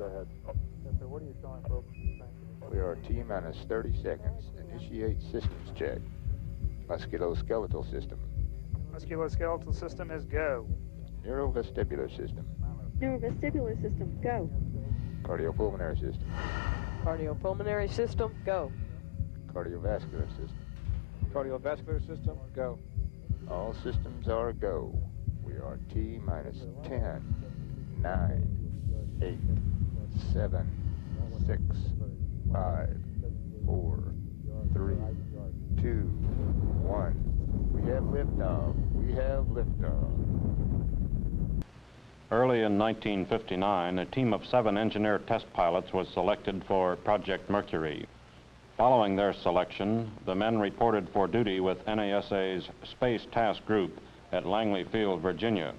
Go ahead. Yes, sir. What are you showing for open suspension? We are T-minus 30 seconds. Initiate systems check. Musculoskeletal system. Musculoskeletal system is go. Neurovestibular system. Neurovestibular system, go. Cardiopulmonary system. Cardiopulmonary system, go. Cardiovascular system. Cardiovascular system, go. All systems are go. We are T-minus 10, 9, 8, 7, 6, 5, 4, 3, 2, 1. We have liftoff. We have liftoff. Early in 1959, a team of 7 engineer test pilots was selected for Project Mercury. Following their selection, the men reported for duty with NASA's Space Task Group at Langley Field, Virginia.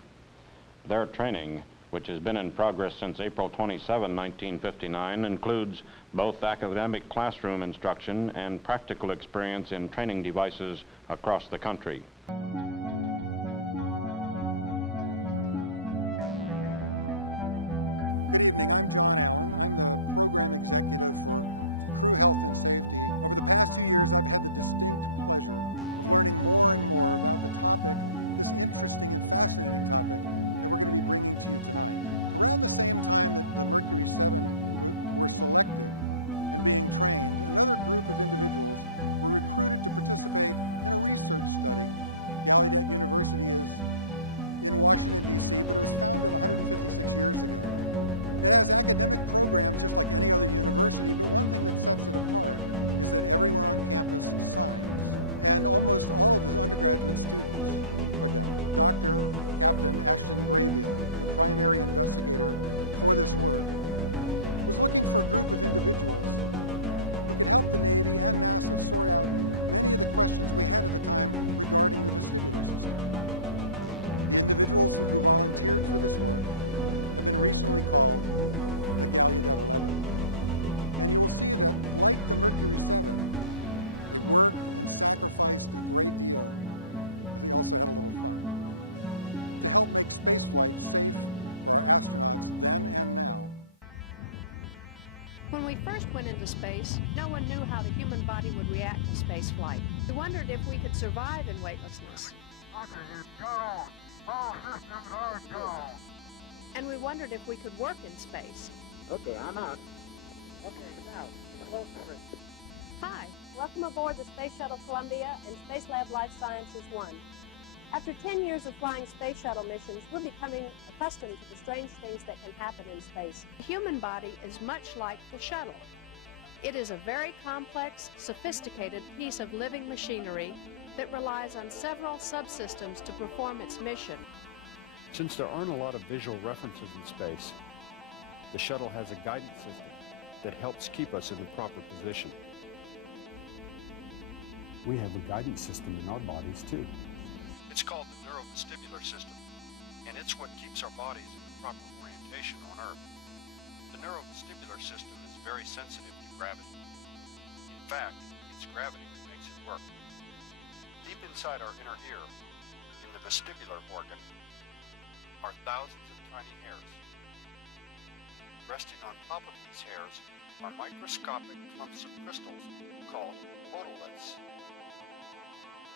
Their training, which has been in progress since April 27, 1959, includes both academic classroom instruction and practical experience in training devices across the country. When we first went into space, no one knew how the human body would react to space flight. We wondered if we could survive in weightlessness. Oxygen, go! All systems are go! And we wondered if we could work in space. Okay, I'm out. Okay, now, close to Fritz. Hi, welcome aboard the Space Shuttle Columbia and Space Lab Life Sciences 1. After 10 years of flying space shuttle missions, we're becoming accustomed to the strange things that can happen in space. The human body is much like the shuttle. It is a very complex, sophisticated piece of living machinery that relies on several subsystems to perform its mission. Since there aren't a lot of visual references in space, the shuttle has a guidance system that helps keep us in the proper position. We have a guidance system in our bodies too. It's called the neurovestibular system, and it's what keeps our bodies in the proper orientation on Earth. The neurovestibular system is very sensitive to gravity. In fact, it's gravity that makes it work. Deep inside our inner ear, in the vestibular organ, are thousands of tiny hairs. Resting on top of these hairs are microscopic clumps of crystals called otoliths.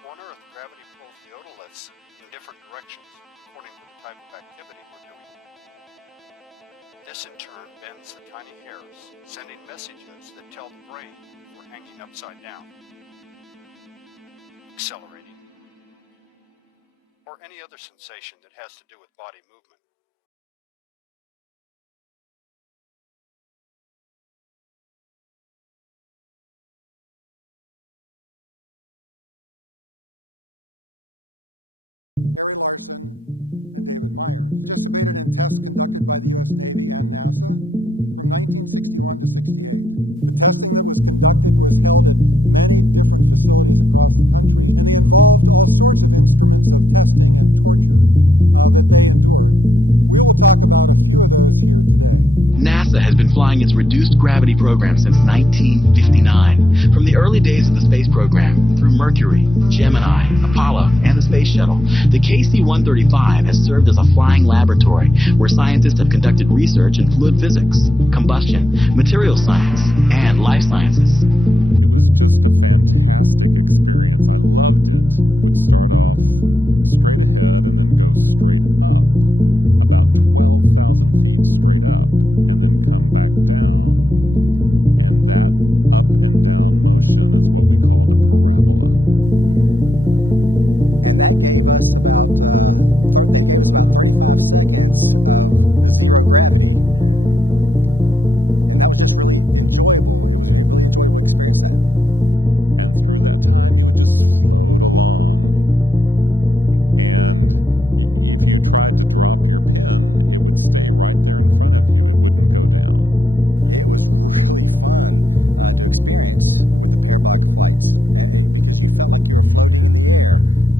On Earth, gravity pulls the otoliths in different directions according to the type of activity we're doing. This in turn bends the tiny hairs, sending messages that tell the brain we're hanging upside down. Accelerating. or any other sensation that has to do with body movement. NASA has been flying its reduced gravity program since 1959. From the early days of the space program, through Mercury, Gemini, Apollo, and the Space Shuttle, the KC-135 has served as a flying laboratory where scientists have conducted research in fluid physics, combustion, material science, and life sciences.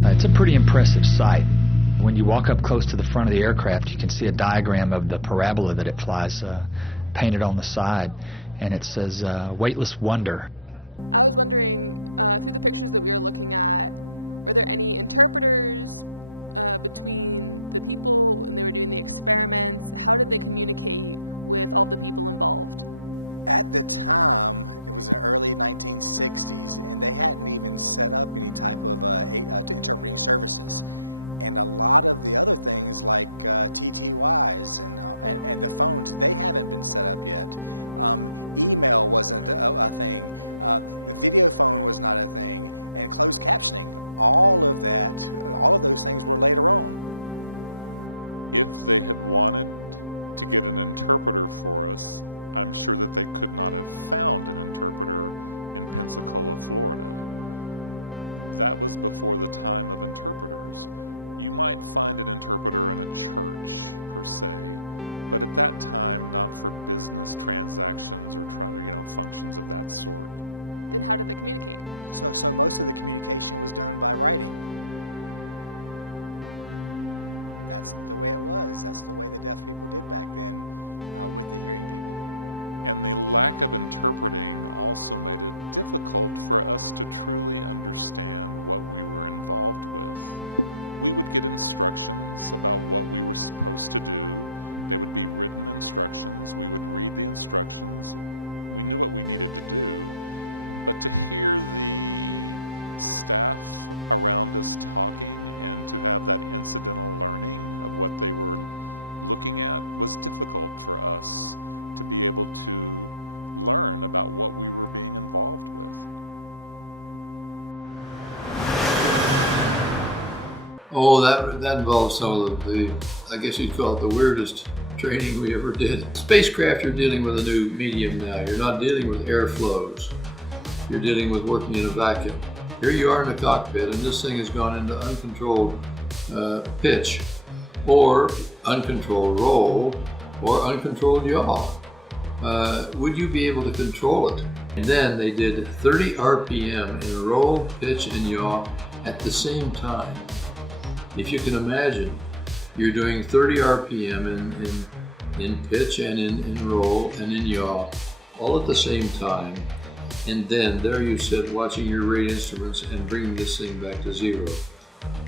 It's a pretty impressive sight. When you walk up close to the front of the aircraft, you can see a diagram of the parabola that it flies painted on the side, and it says weightless wonder. Oh, that involves some of the, I guess you'd call it the weirdest training we ever did. Spacecraft, you're dealing with a new medium now. You're not dealing with airflows. You're dealing with working in a vacuum. Here you are in the cockpit, and this thing has gone into uncontrolled pitch, or uncontrolled roll, or uncontrolled yaw. Would you be able to control it? And then they did 30 RPM in a roll, pitch, and yaw at the same time. If you can imagine, you're doing 30 RPM in pitch and in roll and in yaw, all at the same time, and then there you sit watching your rate instruments and bringing this thing back to zero.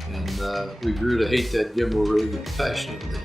And we grew to hate that gimbal really passionately.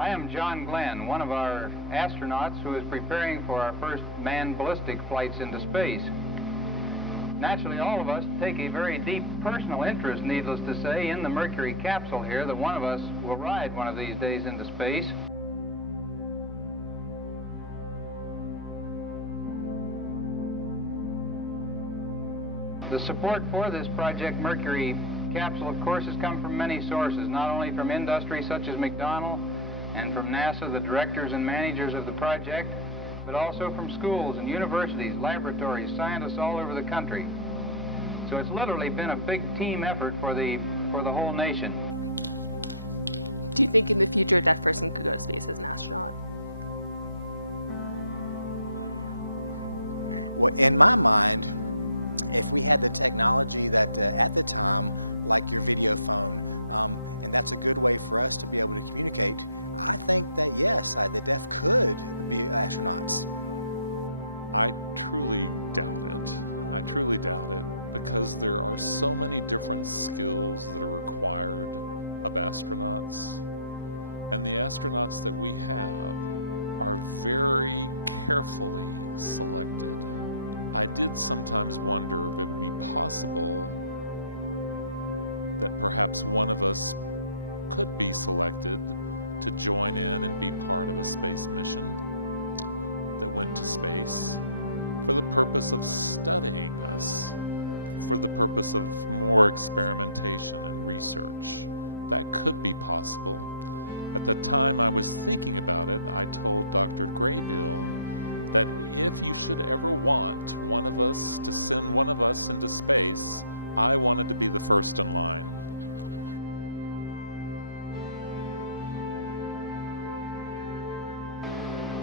I am John Glenn, one of our astronauts who is preparing for our first manned ballistic flights into space. Naturally, all of us take a very deep personal interest, needless to say, in the Mercury capsule here, that one of us will ride one of these days into space. The support for this Project Mercury capsule, of course, has come from many sources, not only from industry such as McDonnell and from NASA, the directors and managers of the project, but also from schools and universities, laboratories, scientists all over the country. So it's literally been a big team effort for the whole nation.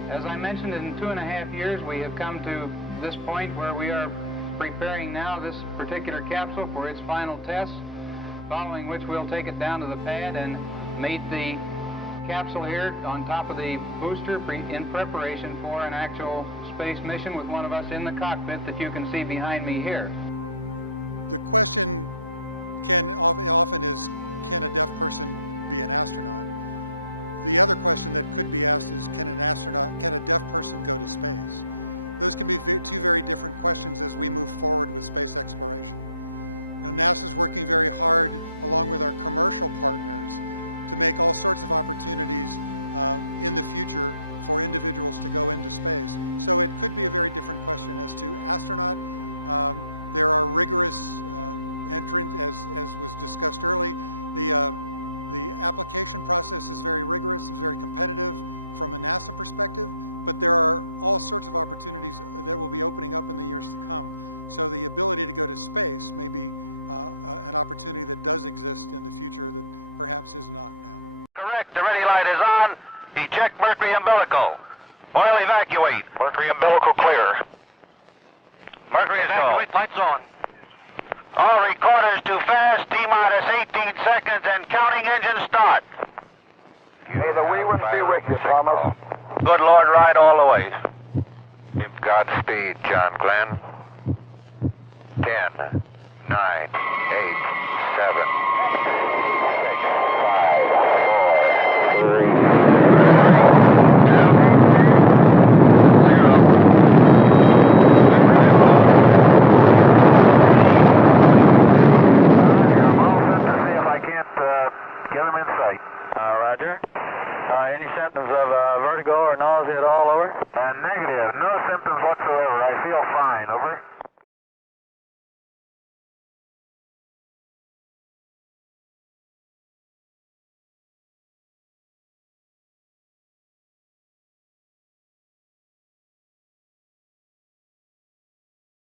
As I mentioned, in 2.5 years, we have come to this point where we are preparing now this particular capsule for its final tests, following which we'll take it down to the pad and mate the capsule here on top of the booster in preparation for an actual space mission with one of us in the cockpit that you can see behind me here. Correct. The ready light is on. Eject Mercury umbilical. Oil evacuate. Mercury umbilical clear. Mercury evacuate. Lights on. All recorders to fast. T-minus 18 seconds and counting engine start. May the wee ones be with you, Thomas. Good Lord, ride all the way. Godspeed, John Glenn. 10, 9,